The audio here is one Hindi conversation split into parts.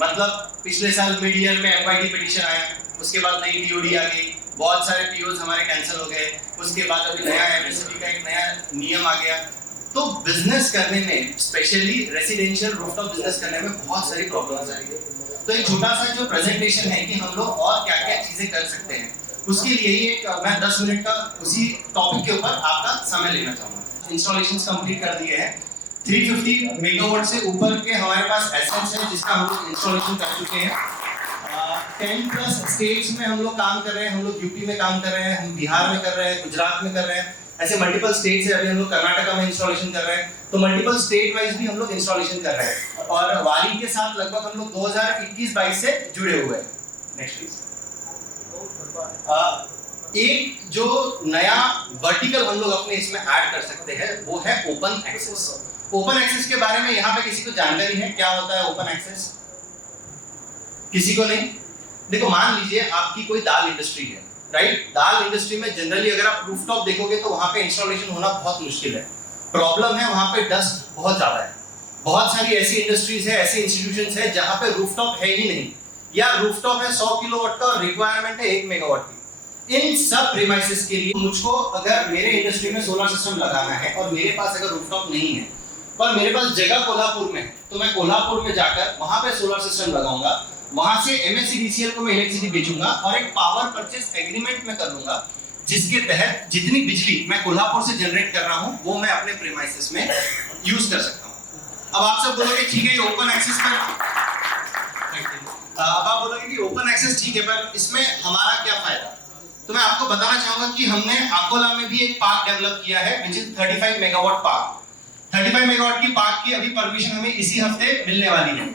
मतलब पिछले साल मिड ईयर में एफआईडी पिटीशन आया, उसके बाद नई टीओडी आ गई, बहुत सारे पीओज हमारे कैंसिल हो गए, उसके बाद अभी नया एमएसपी का एक नया नियम आ गया। तो बिजनेस करने में, स्पेशली रेसिडेंशियल रूफटॉप बिजनेस करने में बहुत सारी प्रॉब्लम्स आ रही है। तो एक छोटा सा जो प्रेजेंटेशन है कि हम लोग और क्या क्या चीजें कर सकते हैं, उसके लिए ही मैं 10 मिनट का उसी टॉपिक के ऊपर आपका समय लेना चाहूंगा। इंस्टॉलेशंस कंप्लीट कर दिए हैं, 350 मेगावाट से ऊपर के हमारे पास एसेट्स हैं जिसका हम लोग इंस्टॉलेशन कर चुके हैं। 10 प्लस स्टेट्स में हम लोग काम कर रहे हैं। हम लोग यूपी में काम कर रहे हैं, हम बिहार में कर रहे हैं, गुजरात में कर रहे हैं, ऐसे मल्टीपल स्टेट्स है। अभी हम लोग कर्नाटका में इंस्टॉलेशन कर रहे हैं, तो मल्टीपल स्टेट वाइज भी हम लोग इंस्टॉलेशन कर रहे हैं। और वारी के साथ लगभग हम लोग 2021-22 से जुड़े हुए हैं। Next please. एक जो नया वर्टिकल हम लोग अपने इसमें ऐड कर सकते हैं वो है ओपन एक्सेस। ओपन एक्सेस के बारे में यहाँ पे किसी को जानकारी है क्या होता है ओपन एक्सेस? किसी को नहीं? देखो, मान लीजिए आपकी कोई दाल इंडस्ट्री है, राइट? दाल इंडस्ट्री में जनरली अगर आप रूफटॉप देखोगे तो वहां पे इंस्टॉलेशन होना बहुत मुश्किल है। प्रॉब्लम है वहां पे डस्ट बहुत ज्यादा है। बहुत सारी ऐसी इंडस्ट्रीज है, ऐसे इंस्टीट्यूशंस है जहां पे रूफटॉप है ही नहीं, या रूफटॉप है 100 किलोवाट का और रिक्वायरमेंट है 1 मेगावाट की। इन सब प्रीमाइसेस के लिए मुझको अगर मेरे इंडस्ट्री में सोलर सिस्टम लगाना है और मेरे पास अगर रूफटॉप नहीं है पर मेरे पास जगह कोल्हापुर में है, तो मैं कोल्हापुर में जाकर वहां पे सोलर सिस्टम लगाऊंगा, वहां से एमएससीडीसीएल को मैं इलेक्ट्रिसिटी बेचूंगा और एक पावर परचेस एग्रीमेंट में कर लूंगा, जिसके तहत जितनी बिजली मैं कोल्हापुर से जनरेट कर रहा हूं वो मैं अपने प्रीमाइसेस में यूज कर सकता हूं। अब आप सब बोलोगे ठीक है ये ओपन एक्सेस पर, अब आप बोलोगे कि ओपन एक्सेस ठीक है पर इसमें हमारा क्या फायदा? तो मैं आपको बताना चाहूंगा कि हमने अकोला में भी एक पार्क डेवलप किया है which is 35 megawatt park. 35 megawatt की पार्क की अभी परमिशन हमें इसी हफ्ते मिलने वाली है।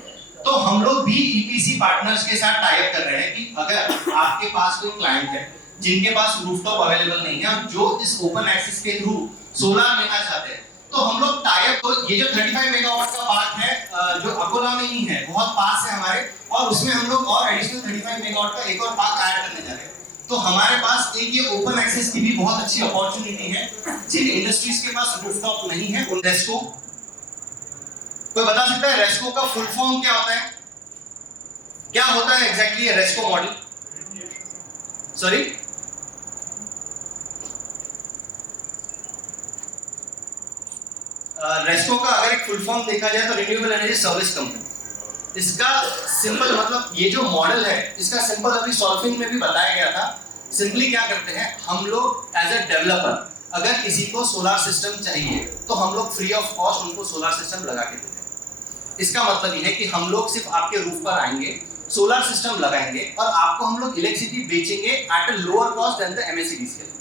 तो हम लोग भी ईपीसी पार्टनर्स के साथ टाई अप कर रहे हैं कि अगर आपके पास कोई क्लाइंट है जिनके पास रूफटॉप अवेलेबल नहीं है और जो इस ओपन एक्सेस के थ्रू सोलर लेना चाहते हैं, तो हम लोग टाई अप, तो ये जो 35 मेगावाट का पार्क है जो अकोला में ही है, बहुत पास है हमारे, और उसमें हम लोग और एडिशनल 35 मेगावाट का एक और पार्क ऐड करने जा रहे हैं। तो हमारे पास एक ये ओपन एक्सेस की भी बहुत अच्छी अपॉर्चुनिटी है। जिन इंडस्ट्रीज के पास रूफटॉप नहीं है उन रेस्को, कोई बता सकता है रेस्को का फुल फॉर्म क्या होता है? क्या होता है एग्जैक्टली रेस्को मॉडल? सॉरी, रेस्को का अगर एक फुल फॉर्म देखा जाए तो रिन्यूएबल एनर्जी सर्विस कंपनी। इसका सिंपल मतलब, ये जो मॉडल है इसका सिंपल अभी सॉल्विंग में भी बताया गया था। सिंपली क्या करते हैं हम लोग एज ए डेवलपर, अगर किसी को सोलर सिस्टम चाहिए तो हम लोग फ्री ऑफ कॉस्ट उनको सोलर सिस्टम लगा के देते हैं। इसका मतलब ये है कि हम लोग सिर्फ आपके रूफ पर आएंगे, सोलर सिस्टम लगाएंगे और आपको हम लोग इलेक्ट्रिसिटी बेचेंगे at a lower cost than the MSCDCL.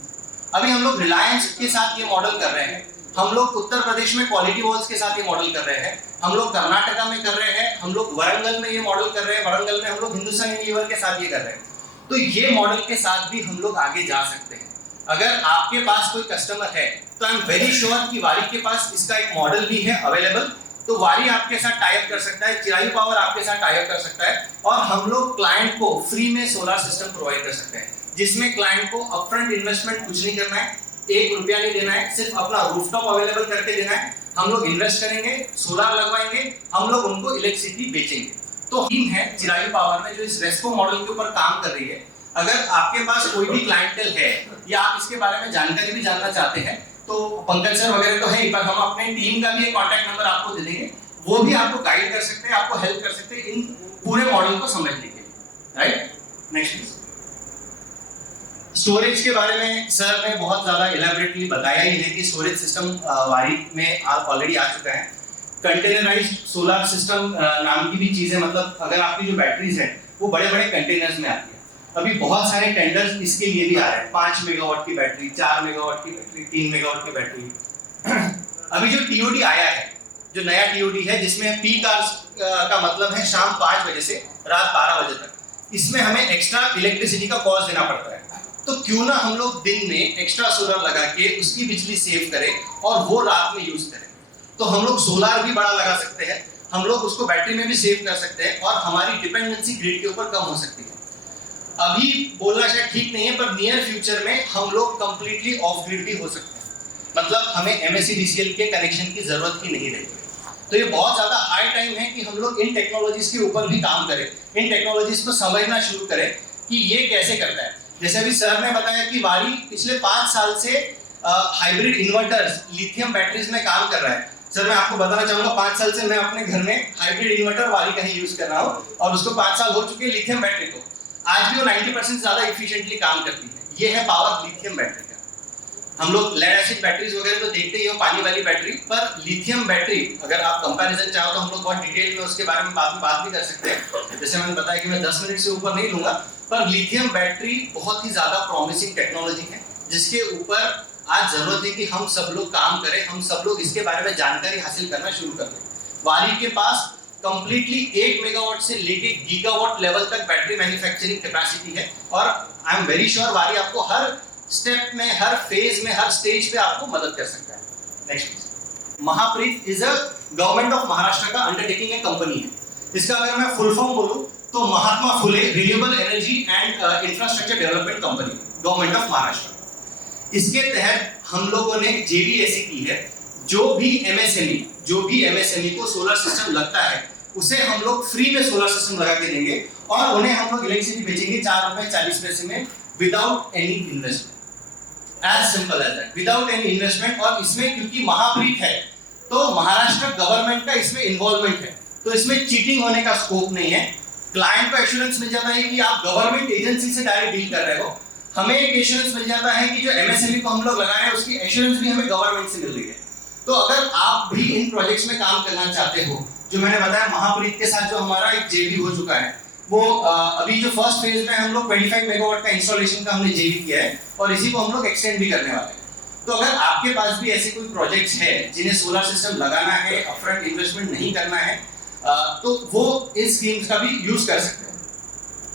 अभी हम लोग रिलायंस के साथ ये मॉडल कर रहे हैं, हम लोग उत्तर प्रदेश में क्वालिटी वॉल्स के साथ ये मॉडल कर रहे हैं, हम लोग कर्नाटका में कर रहे हैं, हम लोग वरंगल में ये मॉडल कर रहे हैं, वरंगल में हम लोग हिंदुस्तान यूनिलीवर के साथ ये कर रहे हैं। तो ये मॉडल के साथ भी हम लोग आगे जा सकते हैं। अगर आपके पास कोई कस्टमर है तो आई एम वेरी श्योर कि वारी के पास इसका एक मॉडल भी है अवेलेबल, तो वारी आपके साथ टाई अप कर सकता है, चिरायू पावर आपके साथ टाई अप कर सकता है और हम लोग क्लाइंट को फ्री में सोलर सिस्टम प्रोवाइड कर सकते हैं, जिसमें क्लाइंट को अपफ्रंट इन्वेस्टमेंट कुछ नहीं करना है, 1 रुपया नहीं देना है, सिर्फ अपना रूफटॉप अवेलेबल करके देना है। हम लोग इन्वेस्ट करेंगे, सोलर लगवाएंगे, हम लोग उनको इलेक्ट्रिसिटी बेचेंगे। तो टीम है चिरायू पावर में जो इस रेस्को मॉडल के ऊपर काम कर रही है। अगर आपके पास कोई भी क्लाइंटेल है या आप इसके बारे में जानकारी भी जानना चाहते हैं तो पंकज सर वगैरह तो है, पर हम अपने टीम का भी एक कॉन्टैक्ट नंबर आपको दे देंगे, वो भी आपको गाइड कर सकते हैं, आपको हेल्प कर सकते हैं इन पूरे मॉडल को समझने के लिए, राइट? Next please. स्टोरेज के बारे में सर ने बहुत ज्यादा इलैबोरेटली बताया ही है कि स्टोरेज सिस्टम वारी में ऑलरेडी आ चुका है। कंटेनराइज्ड सोलर सिस्टम नाम की भी चीज है, मतलब अगर आपकी जो बैटरीज है वो बड़े बड़े कंटेनर्स में आती है। अभी बहुत सारे टेंडर्स इसके लिए भी आ रहे हैं, 5 मेगावाट की बैटरी, 4 मेगावाट की बैटरी, 3 मेगावाट की बैटरी। अभी जो टीओडी आया है, जो नया टीओडी है जिसमें पीक आवर्स का मतलब है शाम 5 बजे से रात 12 बजे तक, इसमें हमें एक्स्ट्रा इलेक्ट्रिसिटी का कॉस्ट देना पड़ता है। तो क्यों ना हम लोग दिन में एक्स्ट्रा सोलर लगा के उसकी बिजली सेव करें और वो रात में यूज करें। तो हम लोग सोलर भी बड़ा लगा सकते हैं, हम लोग उसको बैटरी में भी सेव कर सकते हैं और हमारी डिपेंडेंसी ग्रिड के ऊपर कम हो सकती है। अभी बोलना शायद ठीक नहीं है पर नियर फ्यूचर में हम लोग कंप्लीटली ऑफ ग्रिड भी हो सकते हैं, मतलब हमें एमएससीडीसीएल के कनेक्शन की जरूरत ही नहीं रहेगी। तो ये बहुत ज्यादा हाई टाइम है कि हम लोग इन टेक्नोलॉजीज के ऊपर भी काम करें, इन टेक्नोलॉजीज को समझना शुरू करें कि ये कैसे करता है। जैसे अभी सर ने बताया कि वारी पिछले 5 साल से हाइब्रिड इन्वर्टर्स, लिथियम बैटरीज में काम कर रहा है। सर मैं आपको बताना चाहूंगा 5 साल से मैं अपने घर में हाइब्रिड इन्वर्टर वारी का ही यूज कर रहा हूँ और उसको 5 साल हो चुके हैं लिथियम बैटरी को। आज भी वो 90% ज्यादा इफिशिएंटली काम करती है। ये है पावर लिथियम बैटरी का। हम लोग लेड एसिड बैटरीज वगैरह तो देखते ही हो, पानी वाली बैटरी, पर लिथियम बैटरी अगर आप कंपैरिजन चाहो तो हम लोग बहुत डिटेल में उसके बारे में बाद में बात भी कर सकते हैं। जैसे मैंने बताया कि मैं 10 मिनट से ऊपर नहीं लूंगा, पर लिथियम बैटरी बहुत ही ज्यादा प्रॉमिसिंग टेक्नोलॉजी है जिसके ऊपर आज जरूरत है कि हम सब लोग काम करें, हम सब लोग इसके बारे में जानकारी हासिल करना शुरू कर दें। वारी के पास कंप्लीटली 1 मेगावाट से लेके गीगावाट लेवल तक बैटरी मैन्युफैक्चरिंग कैपेसिटी है और आई एम वेरी श्योर वारी आपको हर स्टेप में, हर फेज में, हर स्टेज पे आपको मदद कर सकता है। Next please. Mahapreet is a government of Maharashtra का अंडरटेकिंग एक कंपनी है। इसका अगर मैं फुल फॉर्म बोलूं तो Mahatma Phule renewable energy and infrastructure development company, government of Maharashtra. इसके तहत हम लोगों ने जेबीएसई की है। जो भी एमएसएमई को सोलर सिस्टम लगता है उसे हम लोग फ्री में सोलर सिस्टम लगा के देंगे और उन्हें हम लोग इलेक्ट्रिसिटी बेचेंगे 4 रुपए 40 पैसे में without any investment. As simple as that, without any investment. और इसमें क्योंकि महाप्रीत है तो महाराष्ट्र गवर्नमेंट का इसमें इन्वॉल्वमेंट है, तो इसमें चीटिंग होने का स्कोप नहीं है। क्लाइंट को एश्योरेंस मिल जाता है कि आप गवर्नमेंट एजेंसी से डायरेक्ट डील कर रहे हो। हमें एक एश्योरेंस मिल जाता है कि जो एमएसएमई को हम लोग लगा रहे हैं उसकी एश्योरेंस भी हमें गवर्नमेंट से मिल रही है। तो अगर आप भी इन प्रोजेक्ट्स में काम करना चाहते हो, जो मैंने बताया महाप्रीत के साथ जो हमारा एक जेवी हो चुका है, वो अभी जो फर्स्ट फेज में हम लोग 25 मेगावाट का इंस्टॉलेशन का हमने जेवी किया है और इसी को हम लोग एक्सटेंड भी करने वाले हैं। तो अगर आपके पास भी ऐसे कोई प्रोजेक्ट्स है जिन्हें सोलर सिस्टम लगाना है, अपफ्रंट इन्वेस्टमेंट नहीं करना है, तो वो इस स्कीम्स का भी यूज कर सकते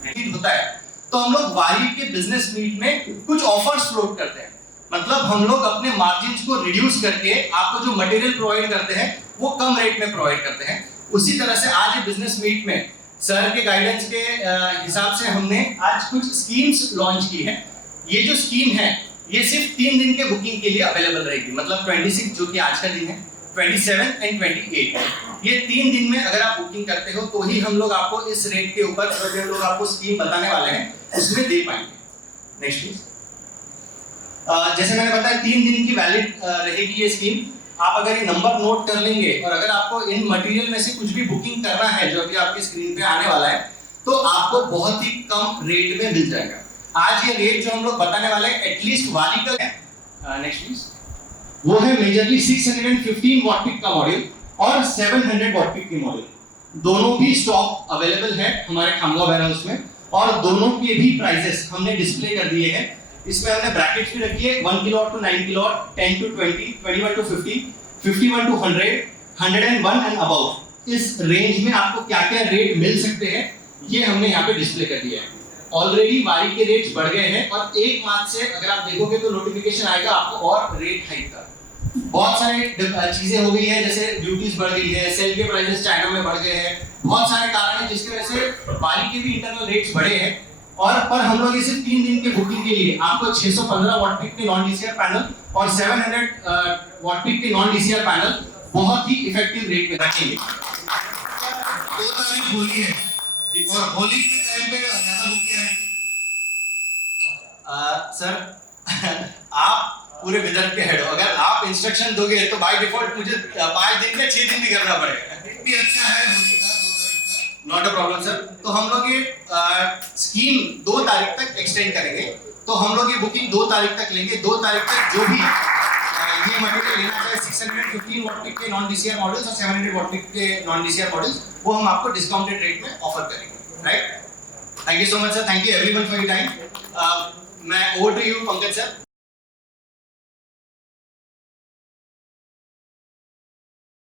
हैं। होता है तो हम लोग वारी के बिजनेस मीट में कुछ ऑफर्स फ्लोट करते हैं। मतलब हम लोग अपने मार्जिन्स को रिड्यूस करके आपको जो मटेरियल प्रोवाइड करते हैं वो कम रेट में प्रोवाइड करते हैं। उसी तरह से आज बिजनेस मीट में सर के गाइडेंस के हिसाब से हमने आज कुछ स्कीम्स लॉन्च की है। ये जो स्कीम है ये सिर्फ 3 दिन के बुकिंग के लिए अवेलेबल रहेगी। मतलब 26 जो कि आज का दिन है, 27 एंड 28, ये 3 दिन में अगर आप बुकिंग करते हो तो ही हम लोग आपको इस रेट के ऊपर जो लोग आपको स्कीम बताने वाले हैं उसमें दे पाएंगे। Next please. जैसे मैंने बताया 3 दिन की वैलिड रहेगी ये स्कीम। आप अगर ये नंबर नोट कर लेंगे और अगर आपको इन मटेरियल में से कुछ भी बुकिंग करना है जो अभी आपकी स्क्रीन पे आने वाला है तो आपको बहुत ही कम रेट में मिल जाएगा। आज ये रेट जो हम लोग बताने वाले हैं एटलीस्ट वाली का है। Next please. वो है मेजरली 615 वॉट पीक का मॉड्यूल और 700 वॉट पीक की मॉड्यूल। दोनों भी स्टॉक अवेलेबल है हमारे खामगांव वेयरहाउस में और दोनों के भी प्राइसेस हमने डिस्प्ले कर दिए हैं। इसमें हमने ब्रैकेट्स भी रखी है 1 kilowatt to 9 kilowatt, 10 to 20, 21 to 50, 51 to 100, 101 and above. इस रेंज में आपको क्या क्या रेट मिल सकते हैं ये हमने यहाँ पे डिस्प्ले कर दिया है। ऑलरेडी वारी के रेट्स बढ़ गए हैं और 1 मार्च से अगर आप देखोगे तो नोटिफिकेशन आएगा आपको और रेट हाइक का। बहुत सारे चीजें हो गई है, जैसे ड्यूटीज बढ़ गई है, सेल के प्राइसेस चाइना में बढ़ गए हैं, बहुत सारे कारण हैं जिसकी वजह से वारी के भी इंटरनल रेट्स बढ़े हैं। और पर हम लोग इसे 3 दिन के बुकिंग के लिए आपको 615 वॉट पीक के नॉन डीसीआर पैनल और 700 वॉट पीक के नॉन डीसीआर पैनल बहुत ही इफेक्टिव रेट में रखेंगे। 2 तारीख होली है और होली के टाइम पे ज्यादा बुकिंग है। सर आप पूरे विदर्भ के हेड हो, अगर आप इंस्ट्रक्शन दोगे तो बाय डिफॉल्ट मुझे 5 दिन या 6 दिन भी करना पड़ेगा। भी अच्छा है होली का 2 तारीख का। Not a problem sir. तो हम लोग ये स्कीम 2 तारीख तक एक्सटेंड करेंगे। तो हम लोग ये बुकिंग 2 तारीख तक लेंगे। 2 तारीख तक जो भी ये मटेरियल लेना चाहे 615 वॉट पीक के नॉन डीसीआर मॉडल्स और 700 वॉट पीक के नॉन डीसीआर मॉडल्स वो हम आपको डिस्काउंटेड रेट में ऑफर करेंगे। Right? Thank you so much sir. Thank you everyone for your time. मैं over to you Pankaj sir.